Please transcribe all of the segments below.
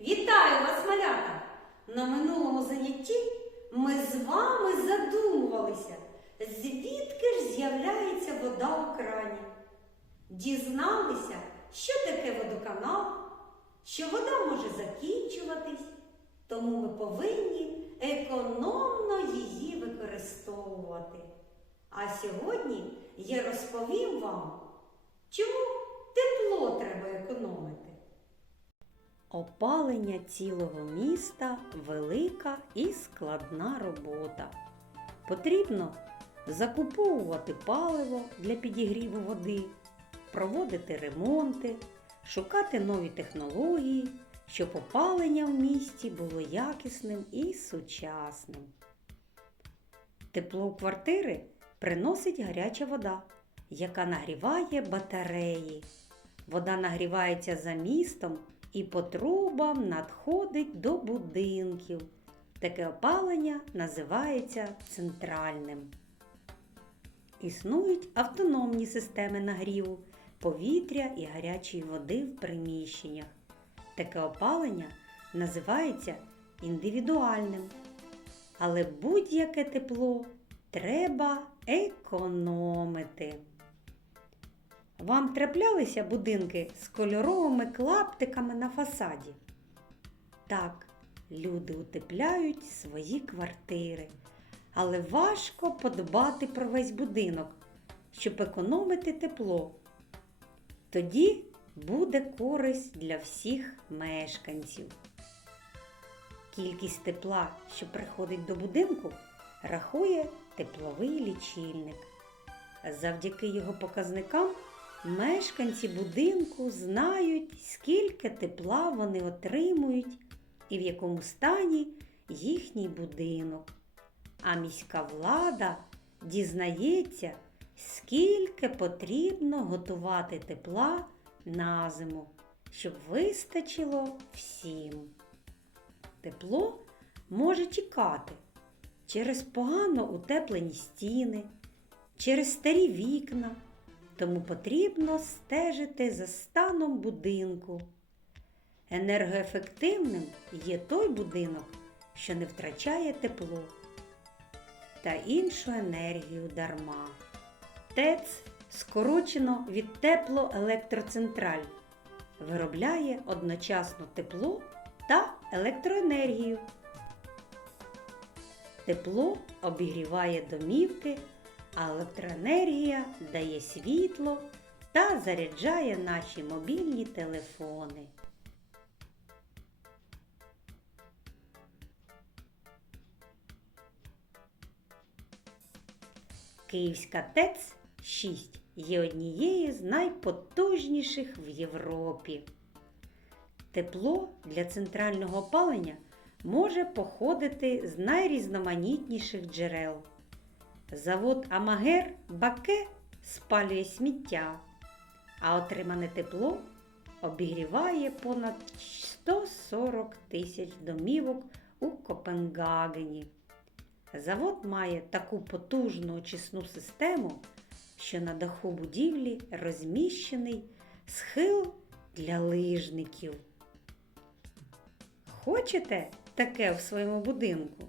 Вітаю вас, малята! На минулому занятті ми з вами задумувалися, звідки ж з'являється вода у крані. Дізналися, що таке водоканал, що вода може закінчуватись, тому ми повинні економно її використовувати. А сьогодні я розповім вам, чому тепло треба економити. Опалення цілого міста велика і складна робота. Потрібно закуповувати паливо для підігріву води, проводити ремонти, шукати нові технології, щоб опалення в місті було якісним і сучасним. Тепло у квартири приносить гаряча вода, яка нагріває батареї. Вода нагрівається за містом і по трубам надходить до будинків. Таке опалення називається центральним. Існують автономні системи нагріву повітря і гарячої води в приміщеннях. Таке опалення називається індивідуальним. Але будь-яке тепло треба економити. Вам траплялися будинки з кольоровими клаптиками на фасаді? Так, люди утепляють свої квартири, але важко подбати про весь будинок, щоб економити тепло. Тоді буде користь для всіх мешканців. Кількість тепла, що приходить до будинку, рахує тепловий лічильник. Завдяки його показникам мешканці будинку знають, скільки тепла вони отримують і в якому стані їхній будинок. А міська влада дізнається, скільки потрібно готувати тепла на зиму, щоб вистачило всім. Тепло може чекати через погано утеплені стіни, через старі вікна, тому потрібно стежити за станом будинку. Енергоефективним є той будинок, що не втрачає тепло та іншу енергію дарма. ТЕЦ скорочено від теплоелектроцентраль, виробляє одночасно тепло та електроенергію. Тепло обігріває домівки, а електроенергія дає світло та заряджає наші мобільні телефони. Київська ТЕЦ 6 є однією з найпотужніших в Європі. Тепло для центрального опалення може походити з найрізноманітніших джерел. Завод Амагер Баке спалює сміття, а отримане тепло обігріває понад 140 тисяч домівок у Копенгагені. Завод має таку потужну очисну систему, що на даху будівлі розміщений схил для лижників. Хочете таке в своєму будинку?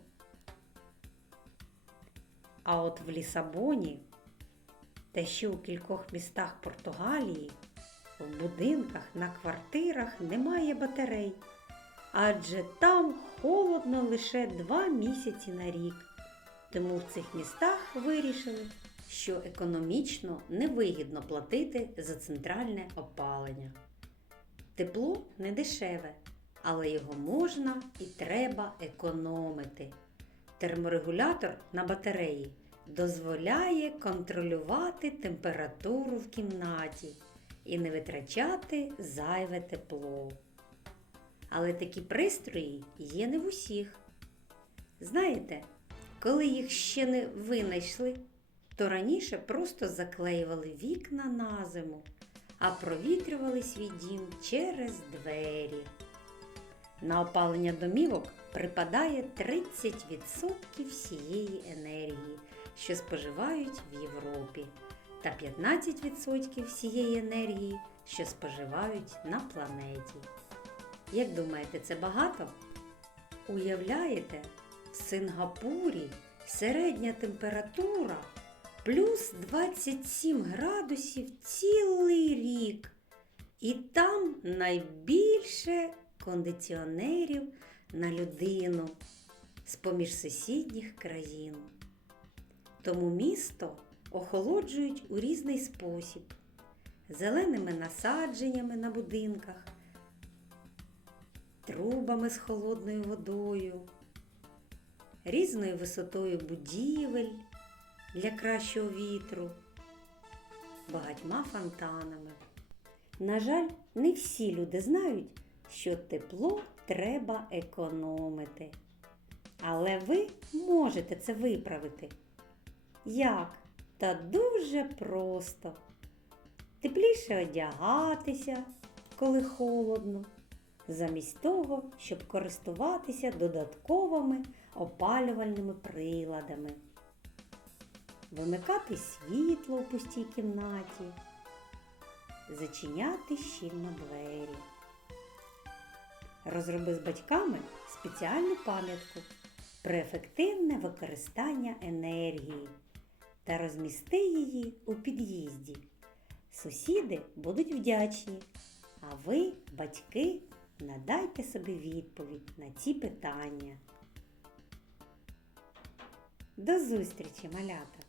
А от в Лісабоні та ще у кількох містах Португалії в будинках на квартирах немає батарей, адже там холодно лише два місяці на рік. Тому в цих містах вирішили, що економічно невигідно платити за центральне опалення. Тепло не дешеве, але його можна і треба економити. Терморегулятор на батареї дозволяє контролювати температуру в кімнаті і не витрачати зайве тепло. Але такі пристрої є не в усіх. Знаєте, коли їх ще не винайшли, то раніше просто заклеювали вікна на зиму, а провітрювали свій дім через двері. На опалення домівок припадає 30% всієї енергії, що споживають в Європі, та 15% всієї енергії, що споживають на планеті. Як думаєте, це багато? Уявляєте, в Сингапурі середня температура плюс 27 градусів цілий рік. І там найбільше кондиціонерів на людину з-поміж сусідніх країн. Тому місто охолоджують у різний спосіб зеленими насадженнями на будинках, трубами з холодною водою, різною висотою будівель для кращого вітру, багатьма фонтанами. На жаль, не всі люди знають, що тепло треба економити. Але ви можете це виправити. Як? Та дуже просто. Тепліше одягатися, коли холодно, замість того, щоб користуватися додатковими опалювальними приладами. Вимикати світло у пустій кімнаті, зачиняти щільно двері. Розроби з батьками спеціальну пам'ятку про ефективне використання енергії та розмісти її у під'їзді. Сусіди будуть вдячні, а ви, батьки, надайте собі відповідь на ці питання. До зустрічі, малята!